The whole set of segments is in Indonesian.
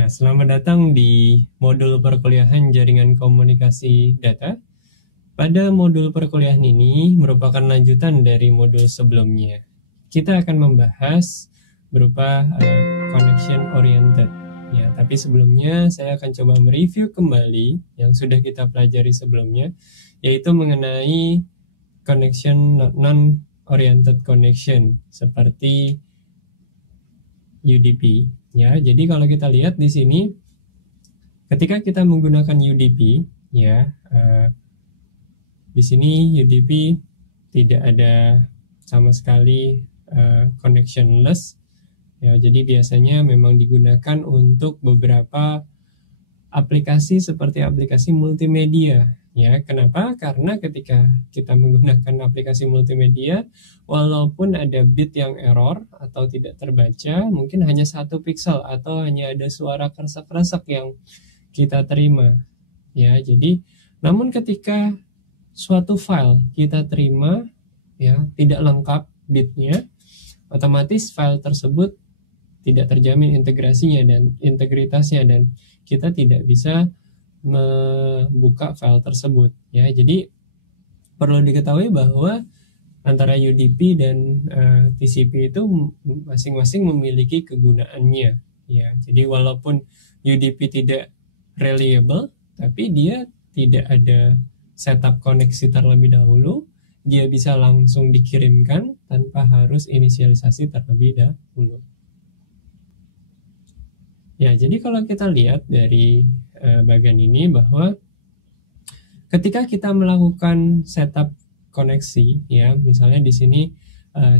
Ya, selamat datang di modul perkuliahan Jaringan Komunikasi Data. Pada modul perkuliahan ini merupakan lanjutan dari modul sebelumnya. Kita akan membahas berupa connection oriented. Ya, tapi sebelumnya saya akan coba mereview kembali yang sudah kita pelajari sebelumnya, yaitu mengenai connection non-oriented connection seperti UDP. Ya, jadi kalau kita lihat di sini, ketika kita menggunakan UDP, ya, di sini UDP tidak ada sama sekali connectionless. Ya, jadi biasanya memang digunakan untuk beberapa aplikasi seperti aplikasi multimedia. Ya, kenapa? Karena ketika kita menggunakan aplikasi multimedia, walaupun ada bit yang error atau tidak terbaca, mungkin hanya 1 pixel atau hanya ada suara kresek-kresek yang kita terima. Ya, jadi namun ketika suatu file kita terima, ya, tidak lengkap bitnya, otomatis file tersebut tidak terjamin integrasinya dan integritasnya, dan kita tidak bisa membuka file tersebut. Ya, jadi perlu diketahui bahwa antara UDP dan TCP itu masing-masing memiliki kegunaannya. Ya, jadi walaupun UDP tidak reliable, tapi dia tidak ada setup koneksi terlebih dahulu, dia bisa langsung dikirimkan tanpa harus inisialisasi terlebih dahulu. Ya, jadi kalau kita lihat dari bagian ini bahwa ketika kita melakukan setup koneksi, ya, misalnya di sini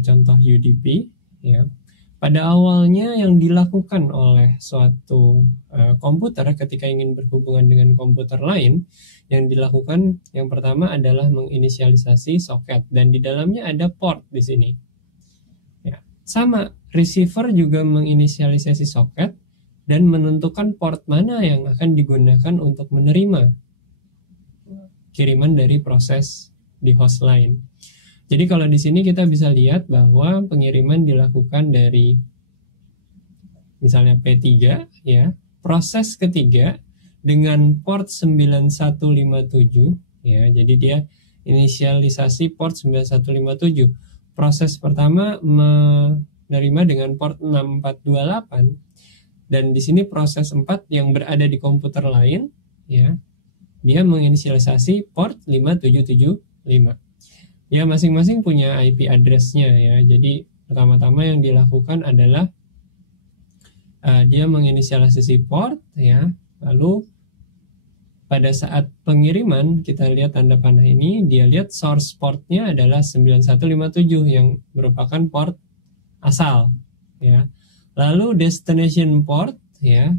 contoh UDP, ya, pada awalnya yang dilakukan oleh suatu komputer ketika ingin berhubungan dengan komputer lain, yang dilakukan yang pertama adalah menginisialisasi soket, dan di dalamnya ada port di sini. Ya, sama, receiver juga menginisialisasi soket dan menentukan port mana yang akan digunakan untuk menerima kiriman dari proses di host lain. Jadi kalau di sini kita bisa lihat bahwa pengiriman dilakukan dari misalnya P3, ya, proses ketiga dengan port 9157, ya, jadi dia inisialisasi port 9157. Proses pertama menerima dengan port 6428. Dan di sini proses 4 yang berada di komputer lain, ya, dia menginisialisasi port 5775. Ya, masing-masing punya IP address-nya, ya. Jadi pertama-tama yang dilakukan adalah dia menginisialisasi port, ya. Lalu pada saat pengiriman kita lihat tanda panah ini, dia lihat source port-nya adalah 9157 yang merupakan port asal, ya. Lalu destination port, ya,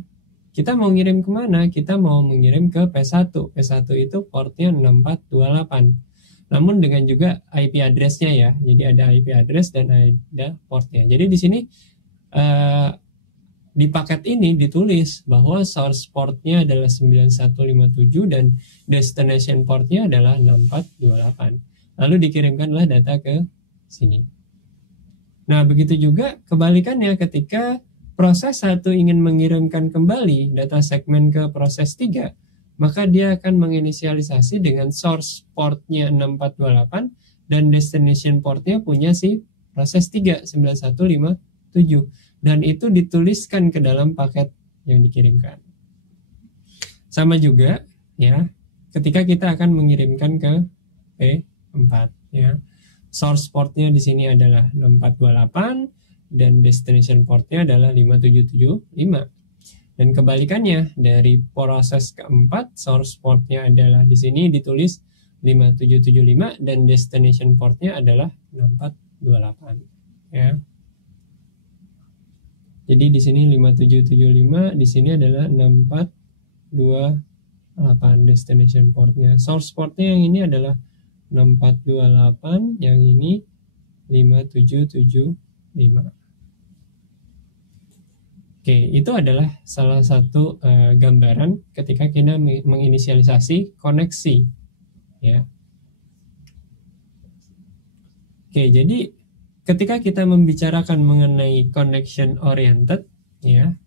kita mau ngirim kemana? Kita mau mengirim ke P1. P1 itu portnya 6428. Namun dengan juga IP address-nya, ya. Jadi ada IP address dan ada portnya. Jadi di sini di paket ini ditulis bahwa source portnya adalah 9157 dan destination portnya adalah 6428. Lalu dikirimkanlah data ke sini. Nah, begitu juga kebalikannya ketika proses 1 ingin mengirimkan kembali data segmen ke proses 3, maka dia akan menginisialisasi dengan source portnya 6428 dan destination portnya punya si proses 3, 9157. Dan itu dituliskan ke dalam paket yang dikirimkan. Sama juga, ya, ketika kita akan mengirimkan ke P4, ya. Source portnya di sini adalah 6428 dan destination portnya adalah 5775. Dan kebalikannya, dari proses keempat, source portnya adalah di sini ditulis 5775 dan destination portnya adalah 6428. Ya. Jadi di sini 5775, di sini adalah 6428 destination portnya. Source portnya yang ini adalah 6428, yang ini 5775. Oke, itu adalah salah satu gambaran ketika kita menginisialisasi koneksi, ya. Oke, jadi ketika kita membicarakan mengenai connection oriented, ya,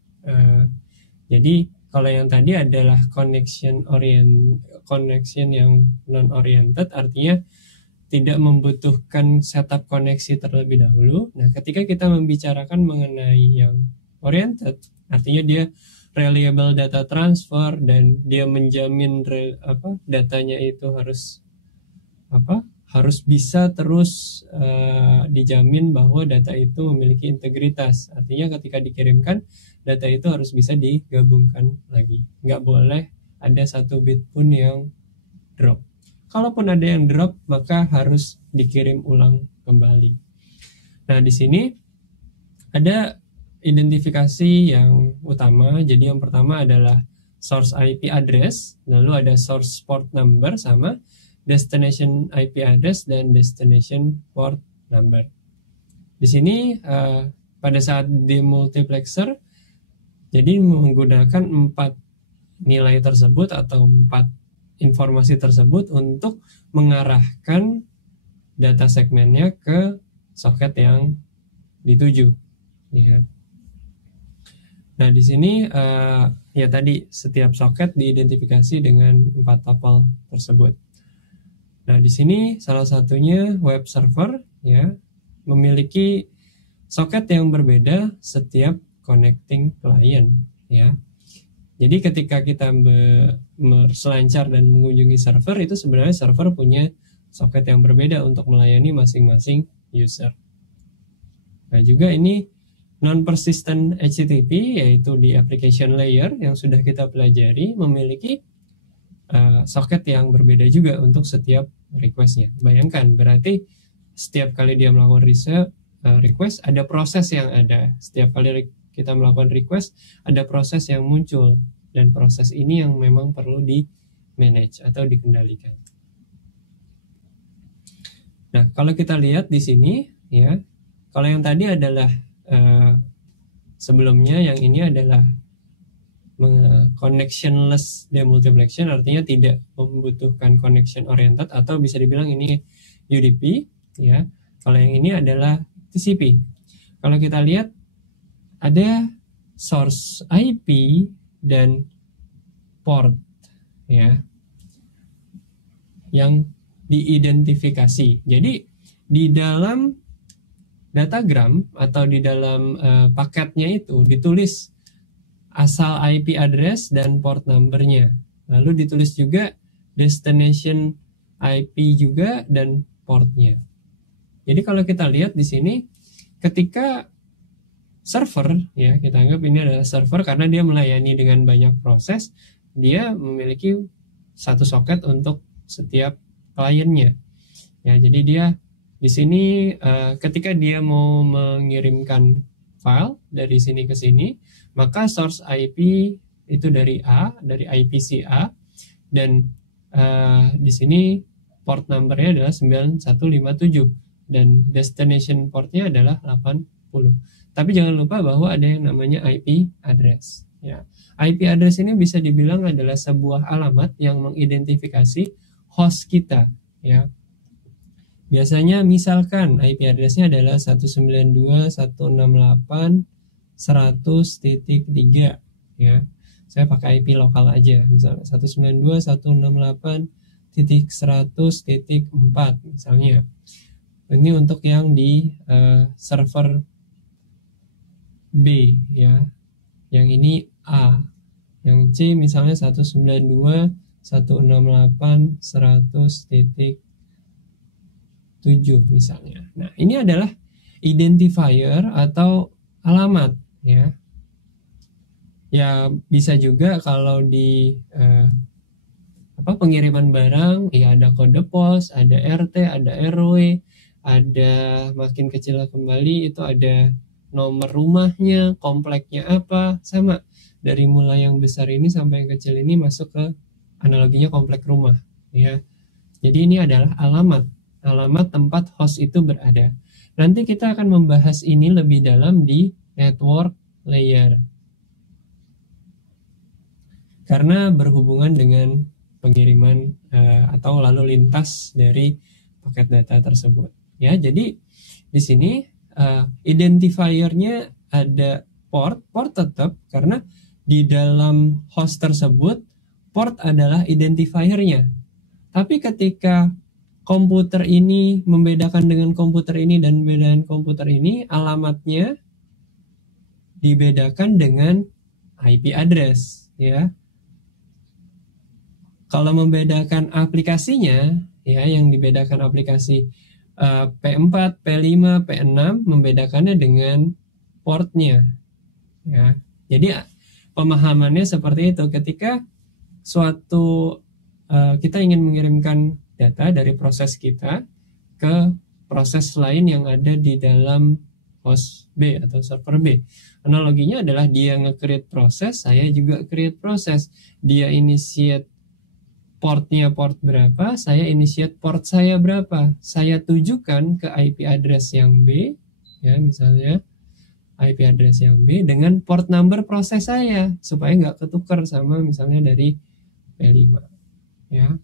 Jadi kalau yang tadi adalah connection yang non oriented, artinya tidak membutuhkan setup koneksi terlebih dahulu. Nah, ketika kita membicarakan mengenai yang oriented, artinya dia reliable data transfer dan dia menjamin datanya itu harus bisa terus dijamin bahwa data itu memiliki integritas. Artinya ketika dikirimkan, data itu harus bisa digabungkan lagi. Nggak boleh ada satu bit pun yang drop. Kalaupun ada yang drop, maka harus dikirim ulang kembali. Nah, di sini ada identifikasi yang utama. Jadi yang pertama adalah source IP address, lalu ada source port number sama destination IP address dan destination port number. Di sini pada saat demultiplexer, jadi menggunakan 4 nilai tersebut atau 4 informasi tersebut untuk mengarahkan data segmennya ke soket yang dituju. Ya. Nah, di sini ya tadi setiap soket diidentifikasi dengan 4 tuple tersebut. Nah, di sini salah satunya web server ya memiliki soket yang berbeda setiap connecting client ya. Jadi ketika kita berselancar dan mengunjungi server, itu sebenarnya server punya soket yang berbeda untuk melayani masing-masing user. Nah, juga ini non-persistent HTTP, yaitu di application layer yang sudah kita pelajari, memiliki soket yang berbeda juga untuk setiap request-nya. Bayangkan, berarti setiap kali dia melakukan request, ada proses yang ada. Setiap kali kita melakukan request, ada proses yang muncul. Dan proses ini yang memang perlu di-manage atau dikendalikan. Nah, kalau kita lihat di sini, ya, kalau yang tadi adalah sebelumnya, yang ini adalah connectionless demultiplexation, artinya tidak membutuhkan connection oriented, atau bisa dibilang ini UDP, ya. Kalau yang ini adalah TCP. Kalau kita lihat ada source IP dan port ya yang diidentifikasi. Jadi di dalam datagram atau di dalam paketnya itu ditulis asal IP address dan port numbernya. Lalu ditulis juga destination IP juga dan portnya. Jadi kalau kita lihat di sini, ketika server, ya kita anggap ini adalah server karena dia melayani dengan banyak proses, dia memiliki satu soket untuk setiap kliennya. Ya, jadi dia di sini ketika dia mau mengirimkan file dari sini ke sini, maka source IP itu dari A, dari IPC A, dan di sini port numbernya adalah 9157 dan destination portnya adalah 80. Tapi jangan lupa bahwa ada yang namanya IP address. Ya. IP address ini bisa dibilang adalah sebuah alamat yang mengidentifikasi host kita. Ya. Biasanya misalkan IP addressnya adalah 192.168.100.3. Ya. Saya pakai IP lokal aja, misalnya 192.168.100.4 misalnya. Ini untuk yang di server B ya. Yang ini A. Yang C misalnya 192.168.100.7 misalnya. Nah, ini adalah identifier atau alamat ya. Ya bisa juga kalau di pengiriman barang ya ada kode pos, ada RT, ada RW, ada makin kecil kembali itu ada nomor rumahnya, kompleknya apa, sama dari mulai yang besar ini sampai yang kecil ini masuk ke analoginya komplek rumah ya. Jadi ini adalah alamat tempat host itu berada. Nanti kita akan membahas ini lebih dalam di network layer karena berhubungan dengan pengiriman atau lalu lintas dari paket data tersebut ya. Jadi di sini identifiernya ada port tetap karena di dalam host tersebut port adalah identifiernya. Tapi ketika komputer ini membedakan dengan komputer ini dan membedakan komputer ini, alamatnya dibedakan dengan IP address, ya. Kalau membedakan aplikasinya, ya, yang dibedakan aplikasi P4, P5, P6 membedakannya dengan portnya, ya. Jadi pemahamannya seperti itu. Ketika suatu kita ingin mengirimkan data dari proses kita ke proses lain yang ada di dalam host B atau server B. Analoginya adalah dia nge-create proses, saya juga create proses. Dia initiate portnya port berapa, saya initiate port saya berapa. Saya tujukan ke IP address yang B, ya misalnya IP address yang B dengan port number proses saya supaya nggak ketukar sama misalnya dari P5, ya.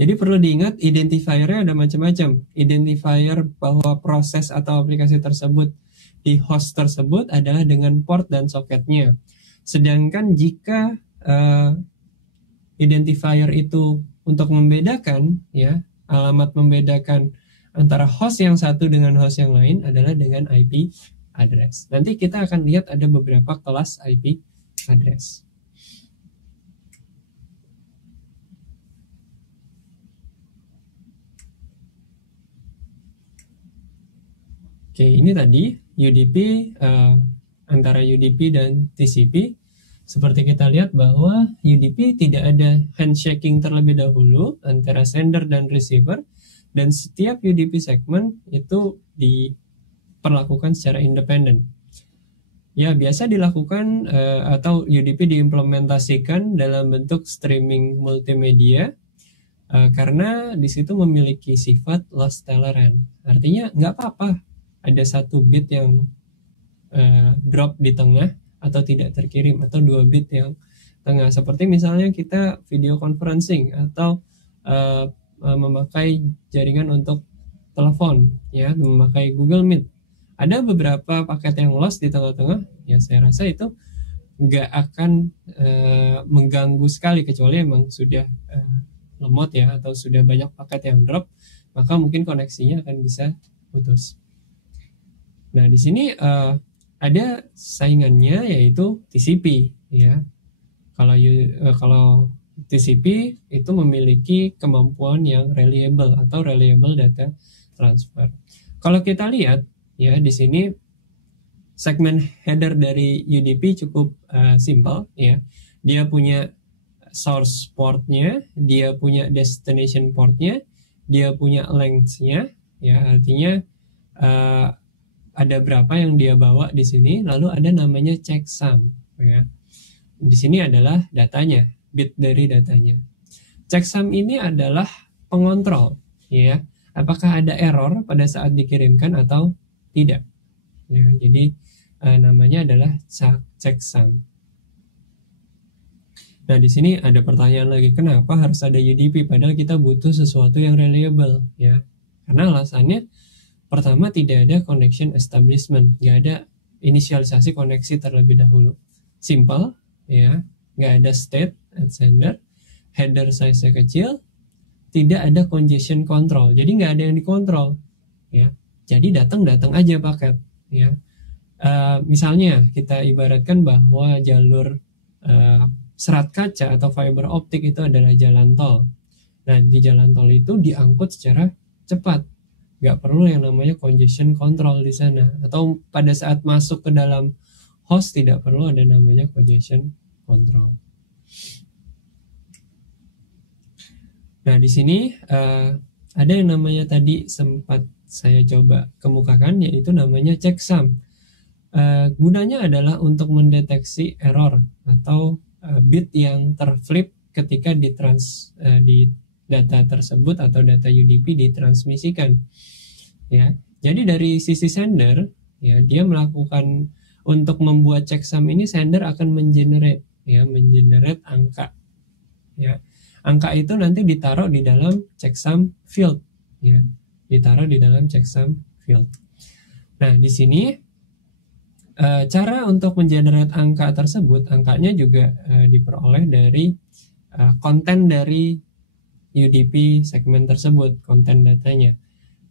Jadi perlu diingat identifiernya ada macam-macam. Identifier bahwa proses atau aplikasi tersebut di host tersebut adalah dengan port dan soketnya. Sedangkan jika identifier itu untuk membedakan, ya, alamat membedakan antara host yang satu dengan host yang lain adalah dengan IP address. Nanti kita akan lihat ada beberapa kelas IP address. Oke, ini tadi UDP, antara UDP dan TCP. Seperti kita lihat bahwa UDP tidak ada handshaking terlebih dahulu antara sender dan receiver, dan setiap UDP segmen itu diperlakukan secara independen. Ya, biasa dilakukan atau UDP diimplementasikan dalam bentuk streaming multimedia karena di situ memiliki sifat loss tolerant. Artinya nggak apa-apa ada satu bit yang drop di tengah atau tidak terkirim, atau 2 bit yang tengah. Seperti misalnya kita video conferencing atau memakai jaringan untuk telepon, ya, memakai Google Meet. Ada beberapa paket yang lost di tengah-tengah, ya saya rasa itu nggak akan mengganggu sekali, kecuali emang sudah lemot, ya, atau sudah banyak paket yang drop, maka mungkin koneksinya akan bisa putus. Nah, di sini ada saingannya yaitu TCP, ya. Kalau TCP itu memiliki kemampuan yang reliable atau reliable data transfer. Kalau kita lihat, ya, di sini segmen header dari UDP cukup simple, ya. Dia punya source portnya, dia punya destination portnya, dia punya length-nya, ya, artinya ada berapa yang dia bawa di sini, lalu ada namanya checksum, ya. Di sini adalah datanya, bit dari datanya. Checksum ini adalah pengontrol, ya, apakah ada error pada saat dikirimkan atau tidak. Ya, jadi namanya adalah checksum. Nah, di sini ada pertanyaan lagi, kenapa harus ada UDP padahal kita butuh sesuatu yang reliable, ya? Karena alasannya pertama, tidak ada connection establishment, nggak ada inisialisasi koneksi terlebih dahulu. Simple, ya, nggak ada state at sender, header size-nya kecil, tidak ada congestion control, jadi nggak ada yang dikontrol, ya. Jadi datang aja paket, ya. Misalnya kita ibaratkan bahwa jalur serat kaca atau fiber optik itu adalah jalan tol. Nah, di jalan tol itu diangkut secara cepat. Nggak perlu yang namanya congestion control di sana, atau pada saat masuk ke dalam host tidak perlu ada namanya congestion control. Nah, di sini ada yang namanya tadi sempat saya coba kemukakan, yaitu namanya checksum. Gunanya adalah untuk mendeteksi error atau bit yang terflip ketika di data tersebut atau data UDP ditransmisikan, ya. Jadi dari sisi sender, ya, dia melakukan untuk membuat checksum ini, sender akan mengenerate angka, ya. Angka itu nanti ditaruh di dalam checksum field, ya, ditaruh di dalam checksum field. Nah, di sini cara untuk mengenerate angka tersebut, angkanya juga diperoleh dari konten dari UDP segmen tersebut, konten datanya.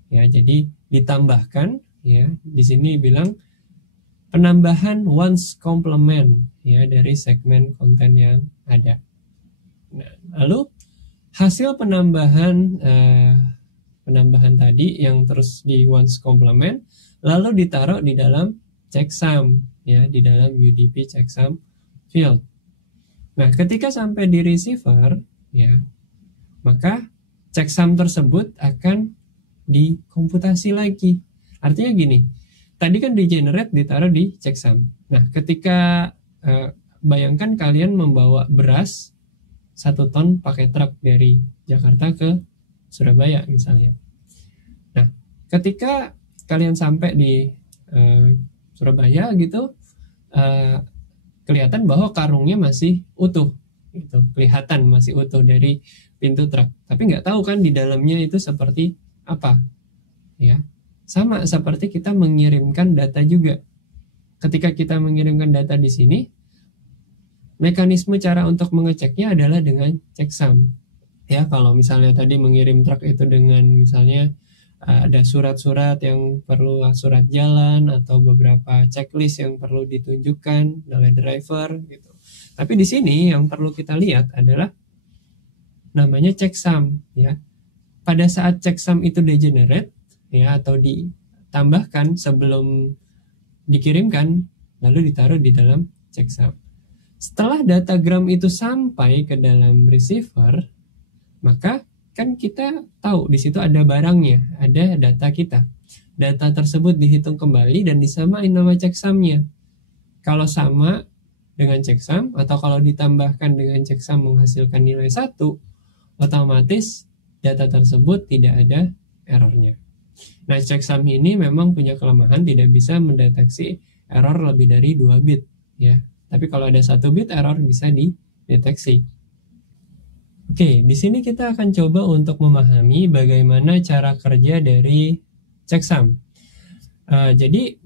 Ya, jadi ditambahkan, ya, di sini bilang penambahan ones complement, ya, dari segmen konten yang ada. Nah, lalu hasil penambahan tadi yang terus di ones complement lalu ditaruh di dalam checksum, ya, di dalam UDP checksum field. Nah, ketika sampai di receiver, ya, maka checksum tersebut akan dikomputasi lagi. Artinya gini, tadi kan di generate ditaruh di checksum. Nah, ketika bayangkan kalian membawa beras 1 ton pakai truk dari Jakarta ke Surabaya misalnya. Nah, ketika kalian sampai di Surabaya gitu, kelihatan bahwa karungnya masih utuh, gitu. Kelihatan masih utuh dari pintu truk. Tapi nggak tahu kan di dalamnya itu seperti apa, ya. Sama seperti kita mengirimkan data juga. Ketika kita mengirimkan data di sini, mekanisme cara untuk mengeceknya adalah dengan checksum. Ya, kalau misalnya tadi mengirim truk itu dengan misalnya ada surat-surat yang perlu, surat jalan atau beberapa checklist yang perlu ditunjukkan oleh driver gitu. Tapi di sini yang perlu kita lihat adalah namanya checksum, ya. Pada saat checksum itu degenerate, ya, atau ditambahkan sebelum dikirimkan lalu ditaruh di dalam checksum. Setelah datagram itu sampai ke dalam receiver, maka kan kita tahu di situ ada barangnya, ada data kita. Data tersebut dihitung kembali dan disamain nama checksumnya. Kalau sama dengan checksum atau kalau ditambahkan dengan checksum menghasilkan nilai 1, otomatis data tersebut tidak ada errornya. Nah, checksum ini memang punya kelemahan, tidak bisa mendeteksi error lebih dari 2 bit, ya. Tapi kalau ada 1 bit error bisa dideteksi. Oke, di sini kita akan coba untuk memahami bagaimana cara kerja dari checksum. Jadi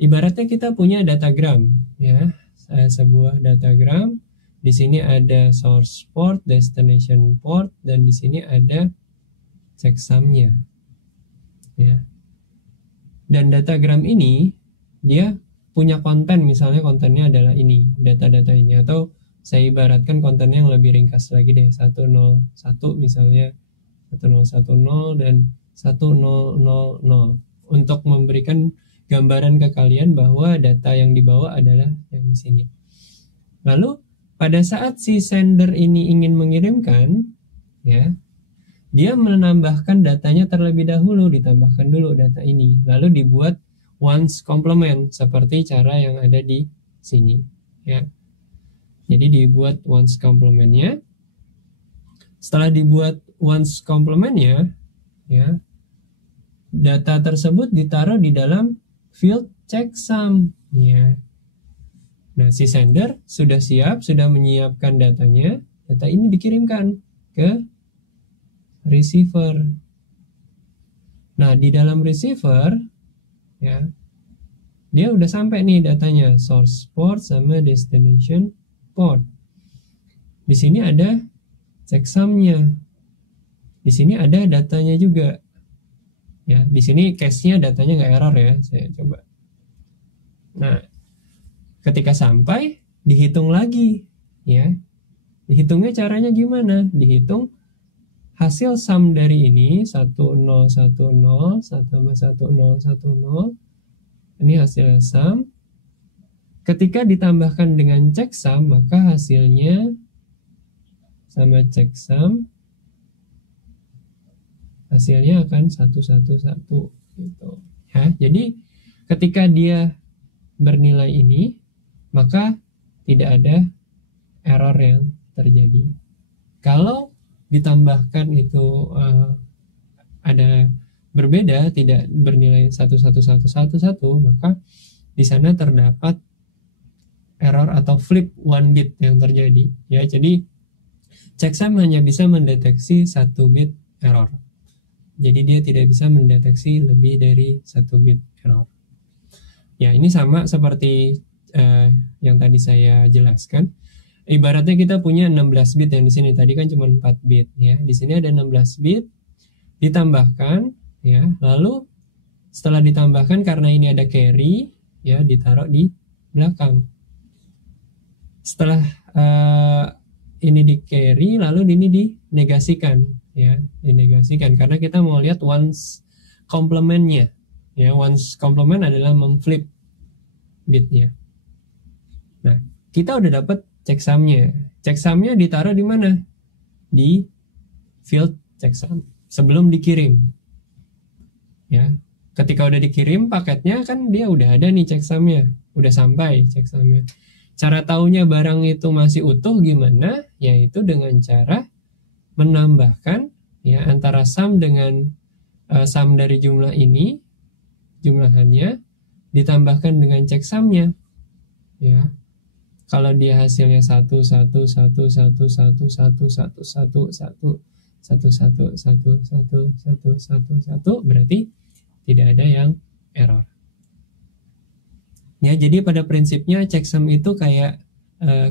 ibaratnya kita punya datagram, ya, sebuah datagram. Di sini ada source port, destination port, dan di sini ada checksumnya, ya. Dan datagram ini dia punya konten, misalnya kontennya adalah ini, data-data ini, atau saya ibaratkan kontennya yang lebih ringkas lagi deh, 101 misalnya, 1010 dan 1000, untuk memberikan gambaran ke kalian bahwa data yang dibawa adalah yang di sini. Lalu pada saat si sender ini ingin mengirimkan, ya, dia menambahkan datanya terlebih dahulu, ditambahkan dulu data ini, lalu dibuat ones complement seperti cara yang ada di sini, ya. Jadi dibuat ones complementnya. Setelah dibuat ones complementnya, ya, data tersebut ditaruh di dalam field checksum, ya. Nah, si sender sudah siap, sudah menyiapkan datanya. Data ini dikirimkan ke receiver. Nah, di dalam receiver, ya, dia udah sampai nih datanya, source port sama destination port. Di sini ada checksumnya. Di sini ada datanya juga. Ya, di sini case-nya datanya nggak error ya. Saya coba. Nah, ketika sampai dihitung lagi, ya. Dihitungnya caranya gimana? Dihitung hasil sum dari ini 1010 tambah 1010. Ini hasil sum. Ketika ditambahkan dengan checksum, maka hasilnya sama checksum, hasilnya akan 111 gitu. Ya, jadi ketika dia bernilai ini, maka tidak ada error yang terjadi. Kalau ditambahkan itu ada berbeda, tidak bernilai 11111, maka di sana terdapat error atau flip one bit yang terjadi, ya. Jadi checksum hanya bisa mendeteksi 1 bit error. Jadi dia tidak bisa mendeteksi lebih dari 1 bit error. Ya, ini sama seperti yang tadi saya jelaskan. Ibaratnya kita punya 16 bit yang di sini, tadi kan cuma 4 bit ya. Di sini ada 16 bit ditambahkan ya. Lalu setelah ditambahkan, karena ini ada carry ya, ditaruh di belakang. Setelah ini di carry, lalu ini dinegasikan ya, dinegasikan karena kita mau lihat ones complementnya ya. Ones complement adalah memflip bitnya. Nah, kita udah dapat checksumnya. Checksumnya ditaruh di mana? Di field checksum sebelum dikirim. Ya, ketika udah dikirim paketnya kan dia udah ada nih checksumnya, udah sampai checksumnya. Cara taunya barang itu masih utuh gimana? Yaitu dengan cara menambahkan ya antara sum dengan sum dari jumlah ini, jumlahannya ditambahkan dengan checksumnya. Ya, kalau dia hasilnya 1 1 1 1 1 1 1 1 1 1 1 1 1 1 1 1 1 1 berarti tidak ada yang error. Ya, jadi pada prinsipnya checksum itu kayak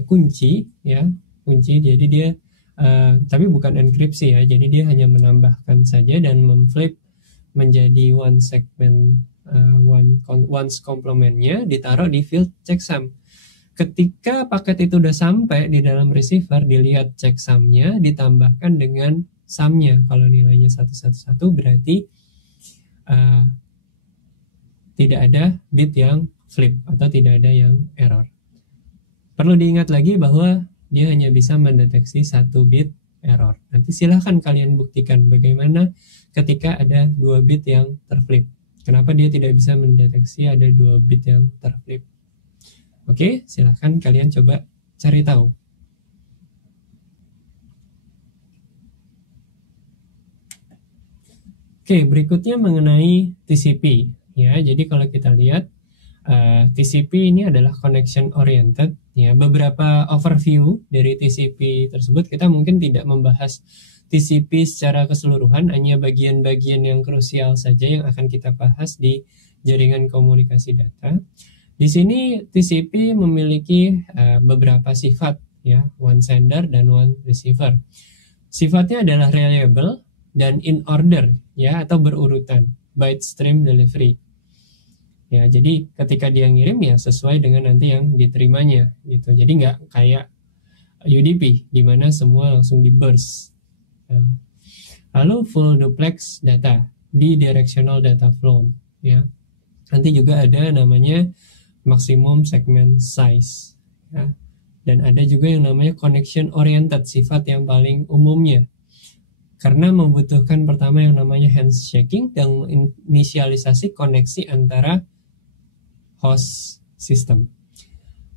kunci ya, kunci. Jadi dia tapi bukan enkripsi ya. Jadi dia hanya menambahkan saja dan memflip menjadi one segment ones complementnya ditaruh di field checksum. Ketika paket itu udah sampai di dalam receiver, dilihat checksumnya ditambahkan dengan sumnya. Kalau nilainya 111 berarti tidak ada bit yang flip atau tidak ada yang error. Perlu diingat lagi bahwa dia hanya bisa mendeteksi 1 bit error. Nanti silahkan kalian buktikan bagaimana ketika ada 2 bit yang terflip. Kenapa dia tidak bisa mendeteksi ada 2 bit yang terflip. Oke, silahkan kalian coba cari tahu. Oke, berikutnya mengenai TCP. Ya, jadi kalau kita lihat TCP ini adalah connection oriented. Ya, beberapa overview dari TCP tersebut kita mungkin tidak membahas TCP secara keseluruhan, hanya bagian-bagian yang krusial saja yang akan kita bahas di jaringan komunikasi data. Di sini TCP memiliki beberapa sifat ya, one sender dan one receiver. Sifatnya adalah reliable dan in order ya, atau berurutan, byte stream delivery. Ya, jadi ketika dia ngirim ya sesuai dengan nanti yang diterimanya gitu. Jadi nggak kayak UDP di mana semua langsung di burst. Ya. Lalu full duplex data, bidirectional data flow ya. Nanti juga ada namanya maximum segment size ya. Dan ada juga yang namanya connection oriented, sifat yang paling umumnya karena membutuhkan pertama yang namanya handshaking dan inisialisasi koneksi antara host system.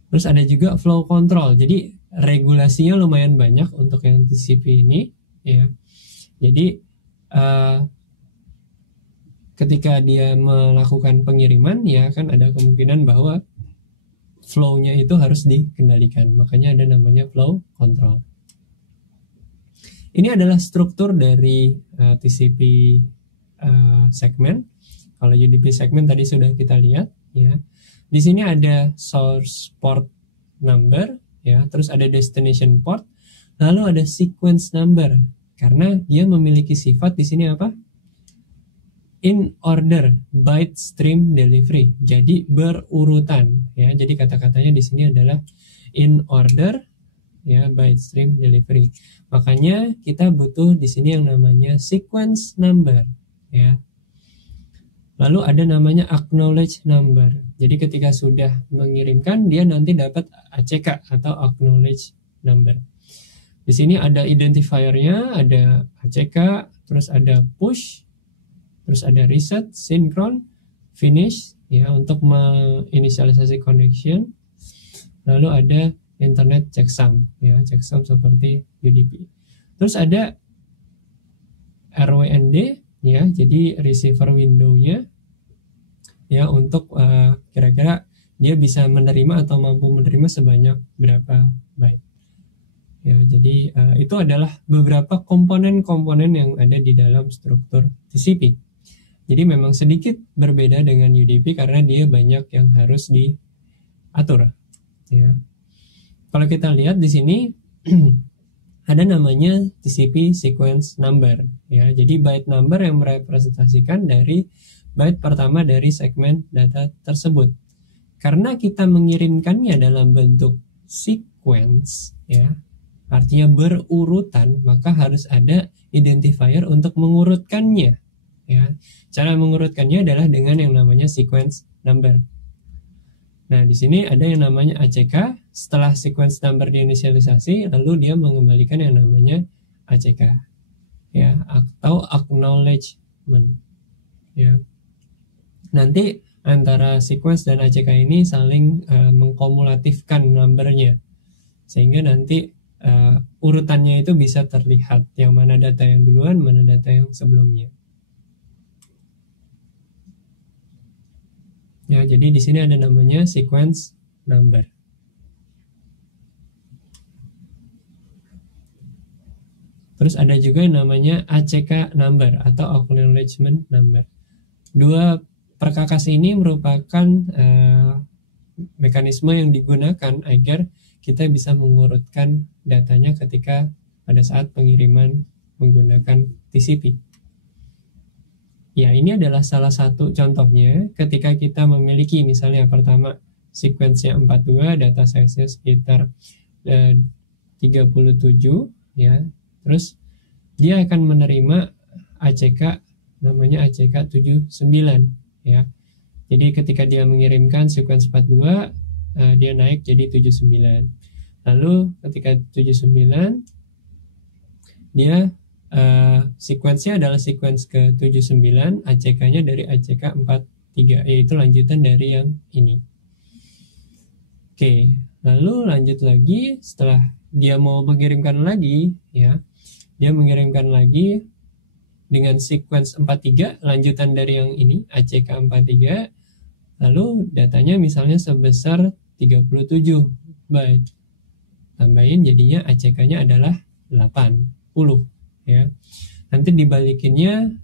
Terus ada juga flow control, jadi regulasinya lumayan banyak untuk yang TCP ini ya. Jadi ketika dia melakukan pengiriman ya kan ada kemungkinan bahwa flow-nya itu harus dikendalikan. Makanya ada namanya flow control. Ini adalah struktur dari TCP segmen. Kalau UDP segmen tadi sudah kita lihat ya. Di sini ada source port number ya, terus ada destination port, lalu ada sequence number. Karena dia memiliki sifat di sini apa? In order byte stream delivery, jadi berurutan ya. Jadi kata-katanya di sini adalah in order ya, byte stream delivery. Makanya kita butuh di sini yang namanya sequence number ya. Lalu ada namanya acknowledge number. Jadi ketika sudah mengirimkan dia nanti dapat ACK atau acknowledge number. Di sini ada identifiernya, ada ACK, terus ada push, terus ada reset, synchron, finish ya untuk menginisialisasi connection. Lalu ada internet checksum ya, checksum seperti UDP. Terus ada RWND ya, jadi receiver window-nya ya untuk kira-kira dia bisa menerima atau mampu menerima sebanyak berapa byte. Ya, jadi itu adalah beberapa komponen-komponen yang ada di dalam struktur TCP. Jadi memang sedikit berbeda dengan UDP karena dia banyak yang harus diatur. Ya. Kalau kita lihat di sini ada namanya TCP sequence number. Ya, jadi byte number yang merepresentasikan dari byte pertama dari segmen data tersebut. Karena kita mengirimkannya dalam bentuk sequence, ya, artinya berurutan, maka harus ada identifier untuk mengurutkannya. Ya, cara mengurutkannya adalah dengan yang namanya sequence number. Nah, di sini ada yang namanya ACK. Setelah sequence number diinisialisasi, lalu dia mengembalikan yang namanya ACK, ya, atau acknowledgement. Ya, nanti antara sequence dan ACK ini saling mengkumulatifkan numbernya, sehingga nanti urutannya itu bisa terlihat yang mana data yang duluan, mana data yang sebelumnya. Ya, jadi di sini ada namanya sequence number. Terus ada juga yang namanya ACK number atau acknowledgement number. Dua perkakas ini merupakan mekanisme yang digunakan agar kita bisa mengurutkan datanya ketika pada saat pengiriman menggunakan TCP. Ya, ini adalah salah satu contohnya ketika kita memiliki misalnya pertama sequence-nya 42, data size-nya sekitar 37, ya. Terus dia akan menerima ACK namanya ACK 79, ya. Jadi ketika dia mengirimkan sequence 42, dia naik jadi 79. Lalu ketika 79 dia sequence-nya adalah sequence ke-79, ACK-nya dari ACK 43, yaitu lanjutan dari yang ini. Oke, lalu lanjut lagi setelah dia mau mengirimkan lagi, ya, dia mengirimkan lagi dengan sequence 43, lanjutan dari yang ini, ACK 43, lalu datanya misalnya sebesar 37 byte. Tambahin jadinya ACK-nya adalah 80. Ya, nanti dibalikinnya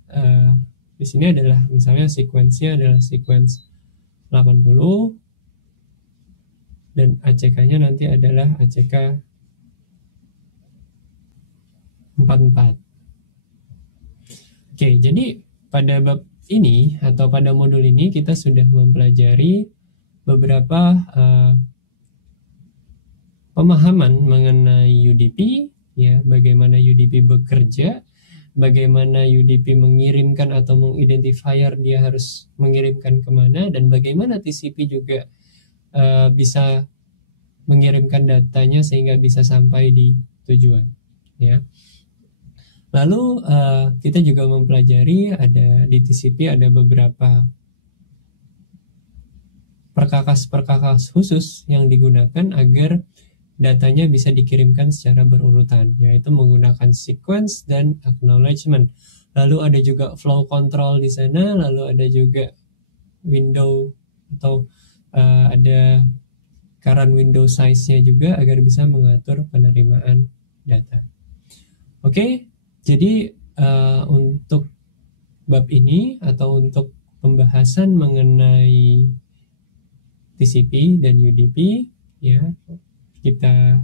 di sini adalah misalnya sequence-nya adalah sequence 80 dan ACK-nya nanti adalah ACK 44. Oke, jadi pada bab ini atau pada modul ini kita sudah mempelajari beberapa pemahaman mengenai UDP. Ya, bagaimana UDP bekerja, bagaimana UDP mengirimkan atau mengidentifier dia harus mengirimkan kemana, dan bagaimana TCP juga bisa mengirimkan datanya sehingga bisa sampai di tujuan. Ya. Lalu kita juga mempelajari ada di TCP ada beberapa perkakas-perkakas khusus yang digunakan agar datanya bisa dikirimkan secara berurutan, yaitu menggunakan sequence dan acknowledgement. Lalu ada juga flow control di sana, lalu ada juga window atau ada current window size-nya juga agar bisa mengatur penerimaan data. Oke, jadi untuk bab ini atau untuk pembahasan mengenai TCP dan UDP, ya, kita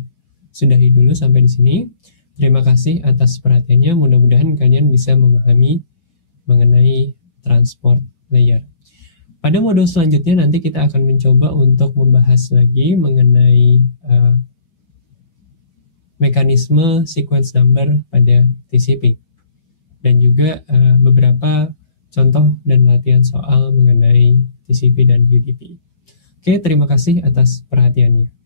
sudahi dulu sampai di sini. Terima kasih atas perhatiannya. Mudah-mudahan kalian bisa memahami mengenai transport layer. Pada modul selanjutnya nanti kita akan mencoba untuk membahas lagi mengenai mekanisme sequence number pada TCP dan juga beberapa contoh dan latihan soal mengenai TCP dan UDP. Oke, terima kasih atas perhatiannya.